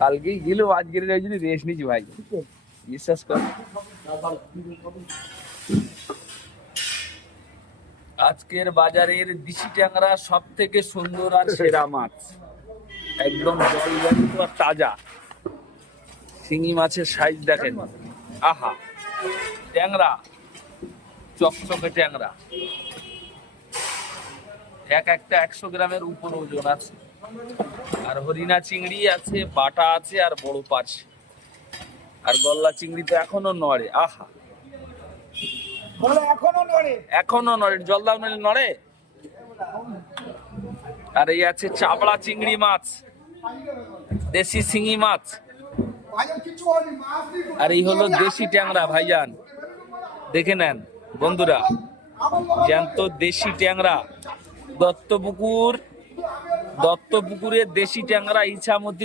কালকেই গেল, আজকের জন্য রেস্ট নিচ্ছি ভাই, বিশ্বাস কর। আজকের বাজারের দেশি ট্যাংরা সব থেকে সুন্দর আর সেরা মাছ, একদম জলজান্ত আর তাজা। শিঙি মাছের সাইজ দেখেন, আহা, ট্যাংরা, চকচকে ট্যাংরা, একটা 100 গ্রামের উপর ওজন আছে। আর হরিণা চিংড়ি আছে, বাটা আছে, আর বড় পাঁচ। আর গলদা চিংড়ি তো এখনো নড়ে, আহা, এখনো নড়ে, জল দাও নইলে নড়ে। আর এই আছে চাবড়া চিংড়ি মাছ, দেশি শিঙি মাছ। আর এই হলো দেশি ট্যাংরা ভাইজান, দেখে নেন বন্ধুরা, জ্যান্ত দেশি ট্যাংরা। দত্তপুকুরের দেশি ট্যাংরা, ইছামতি।